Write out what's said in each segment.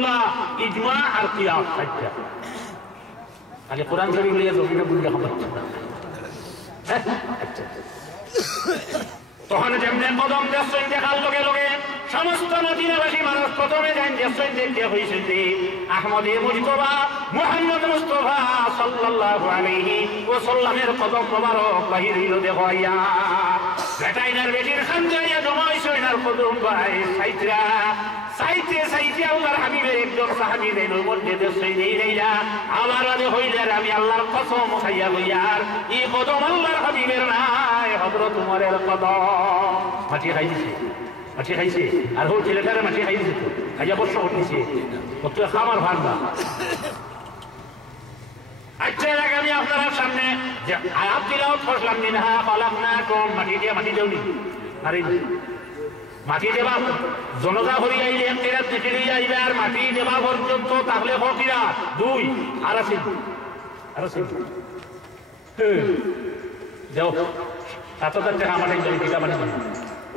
সুন্নাহ ইজমা আর কিয়াস সাইটা খালি কোরআন শরীফ লিয়ে জমিনে বুঝলে খবর আচ্ছা তখন যেমনি কদম দেশন দেখার লগে লগে সমস্ত মদিনাবাসী মানুষ প্রথমে যান দেশন দেখতে হয়েছেন যে আহমদে মুজতবা মুহাম্মদ মুস্তাফা সাল্লাল্লাহু আলাইহি ওয়াসাল্লামের কদম মোবারক বাহির হইল দেখাইয়া বেটাইনার বেটির খানজাইয়া জমাইছে ইনার কদম ভাই সাইতরা সাইতে সাইতে আল্লাহর হাবিবের একজন সাহাবী দেন মধ্যে দেশই নেই রাইয়া আমার আগে হইলে আমি আল্লাহর কসম খাইয়া হইয়ার এই কদম আল্লাহর হাবিবের নাই হযরত উমরের কদম মাটি খাইছে আর হোক ছেলেটারে মাটি খাইছে তো খাইয়া বর্ষ করতেছে কত খামার ভান্ডা আচ্ছা এর আমি আপনার সামনে যে আয়াত তিলাওয়াত করলাম মিনহা খালাকনাকুম মাটি দিয়ে মাটি দেউনি আরে মাটি দেবা জনতা হরি আইলে একটিরা দেখে নিয়ে আইবে আর মাটি দেবা পর্যন্ত তাহলে হকিরা দুই আর আছে যাও ৭০০০ টাকা আমার এই জায়গা মানে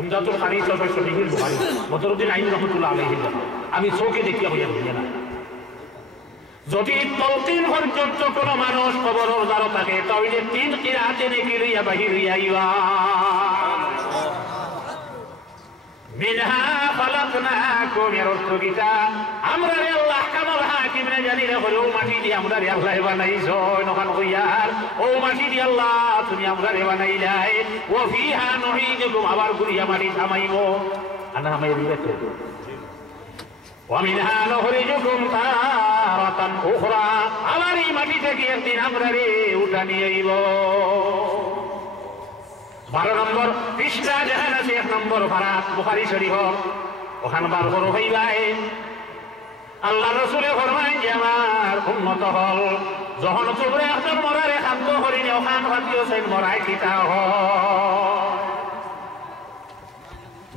উমদাতুল কারি ৬৬০ ডিগ্রি বুখারী বদরুদ্দিন আইন রহমাতুল্লাহ আলাইহি আমি চোখে দেখিয়া হইয়া বুঝিয়া না যদি তলতিন পর্যন্ত কোন মানুষ কবর রোজারও থাকে তাহলে ৩ কিরাতে নেকি লইয়া বাহির হইয়া আইবা মিনহা খালাকনাকুম এর অর্থ কিটা আমরা রে আল্লাহ কামাল হাকিম না জানি রে হলো মাটি দিয়ে আমরা রে আল্লাহ বানাইছো নখান কইয়ার ও মাটি দিয়ে আল্লাহ তুমি আমরা রে বানাইলাই ও ফিহা নুইদুকুম আবার গুরিয়া মাটি থামাইবো আনা আমায় দিতে ওয়া মিনহা নুখরিজুকুম তারাতান উখরা আবার এই মাটি থেকে একদিন আমরা রে উঠা নিয়ে আইব 12 নম্বর পৃষ্ঠা যেখানে আছে 1 নম্বর ফারাত বুখারী শরীফ ওখানে বার করো হইবাই আল্লাহ রাসূলে ফরমায় যে আমার উম্মত হল যখন তোমরা একজন মরারে খাদ্য করিনি ওখান ভাতিও সেই মরাই কিতা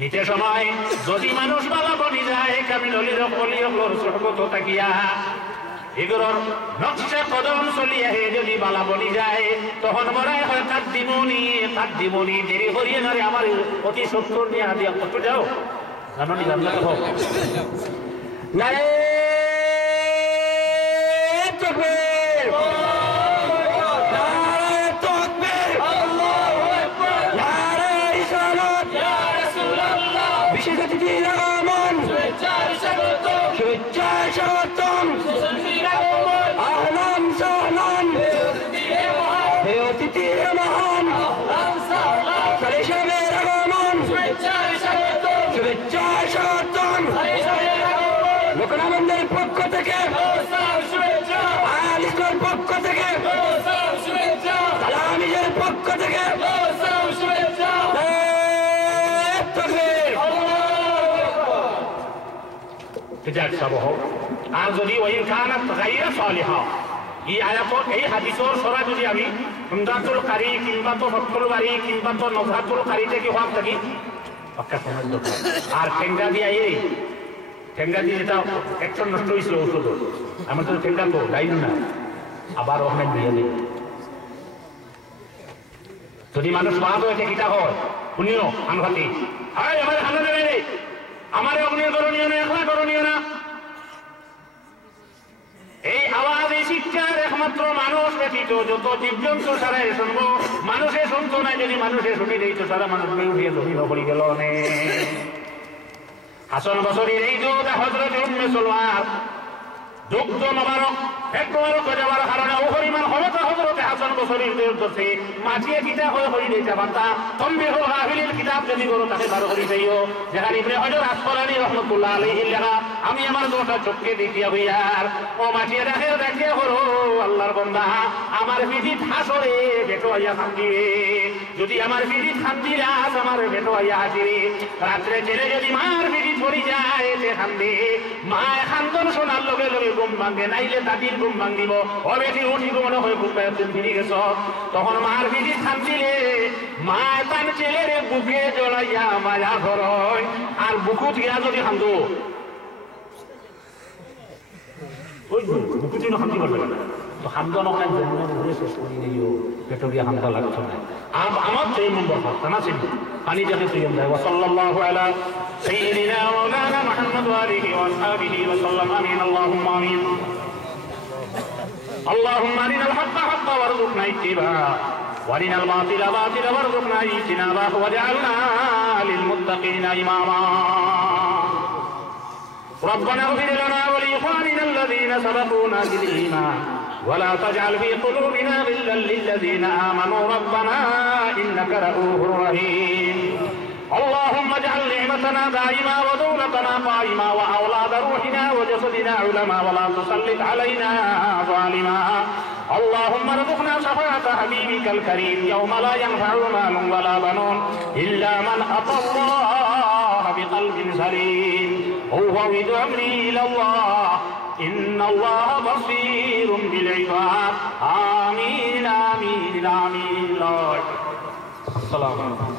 নিতে সময় যদি মানুষ বাবা বনি যায় কামিললির কলিয়র সুহবত তাকিয়া এগুলোর নকশা কদম চলি আহে যদি বালা বনি যায় তখন মরাই হয় কাদ্দিমনি দেরি করিয়ে ধরে আমার অতি সত্তর নিয়ে হাতিয়া কত যাও জানো নি জানলে তো নারে তাকবীর নারে তাকবীর আল্লাহু আকবার নারে ইসলাত ইয়া রাসূলুল্লাহ বিশেষ অতিথির আগমন শুভেচ্ছা স্বাগতম আহলান সাহলান হে অতিথি মহান সারিসাবের আগমন শুভেচ্ছা স্বাগতম লোকনামন্দের পক্ষ থেকে আয়ালিসের পক্ষ থেকে সালামিজের পক্ষ থেকে আর যদি ওই কানাত গায়রা সালিহা এই আয়াত এই হাদিসের সরা যদি আমি উমদাতুল কারি কিংবা তো ফতহুল বারি কিংবা তো নজহাতুল কারি থেকে হওয়া থাকি পাক্কা সমাজ দরকার আর ঠেঙ্গা দিয়া এই ঠেঙ্গা দিয়ে যেটা একটা নষ্ট হয়েছিল ঔষধ আমার তো ঠেঙ্গা তো গাইল না আবার অনেক দিয়ে নেই যদি মানুষ বাদ হয়েছে কিটা হয় শুনিও আনভাতি হায় আমার হানা দেবে রে আমার অগ্নিয় করণীয় না একলা করণীয় না এই আওয়াজ এই শিক্ষার একমাত্র মানুষ ব্যতীত যত জীবজন্তু সারাই শুনবো মানুষে শুনতো না যদি মানুষে শুনি দিত সারা মানুষ উঠিয়ে জমিন পড়ি গেল হাসান বসরির এই যোগ হযরত উম্মে সুলমার দুগ্ধ মোবারক এক মোবারক যাওয়ার কারণে ওহরিমান ক্ষমতা হযরত হাসান বসরির দৌড়ছে মাটিয়ে কিতাব হয়ে দিতে পারতা তম্বি হল গাফিলের কিতাব যদি করো তাকে বার করে দিও যেখানে ইবনে হজর আসফালানী রাহমাতুল্লাহ আলাইহি লেখা আমি আমার দুটো চোখে দেখিয়া হইয়ার ও মাটিয়ে দেখে হলো আল্লাহর বান্দা আমার পিঠিত হাসরে বেটো আইয়া কান্দিবে যদি আমার পিঠিত কান্দিরা আমার বেটো আইয়া হাসিবে রাত্রে জেলে যদি মার পিঠিত পড়ি যায় সে কান্দে মা খান্দন শোনার লগে লগে ঘুম ভাঙে নাইলে দাদির ঘুম ভাঙিব ও বেটি উঠি মনে হয় ঘুম পাইতেন ফিরে গেছ তখন মার পিঠিত কান্দিলে মা তার ছেলের বুকে জড়াইয়া মায়া ধরয় আর বুকুত গিয়া যদি কান্দো ওই বুকুত কান্দি পারবে না তো খান্দন ওখানে জন্মের ঘুরে শেষ করি দিও পেটো গিয়া খান্দা লাগছে না আমার সেই নম্বর জানা ছিল পানি যাকে তুই সাল্লাল্লাহু আলাইহি سيدنا مولانا محمد وآله وأصحابه وسلم آمين اللهم آمين. اللهم أرنا الحق حقا وارزقنا اتباعه وارنا الباطل باطلا وارزقنا اجتنابه واجعلنا للمتقين إماما. ربنا اغفر لنا ولإخواننا الذين سبقونا بالإيمان ولا تجعل في قلوبنا غلا للذين آمنوا ربنا إنك رؤوف رحيم. اللهم اجعل نعمتنا دائما ودولتنا قائما وأولاد روحنا وجسدنا علما ولا تسلط علينا ظالما. اللهم ارزقنا شفاعة حبيبك الكريم يوم لا ينفع مال ولا بنون إلا من أتى الله بقلب سليم. أفوض أمري إلى الله إن الله بصير بالعباد. آمين آمين آمين. السلام عليكم.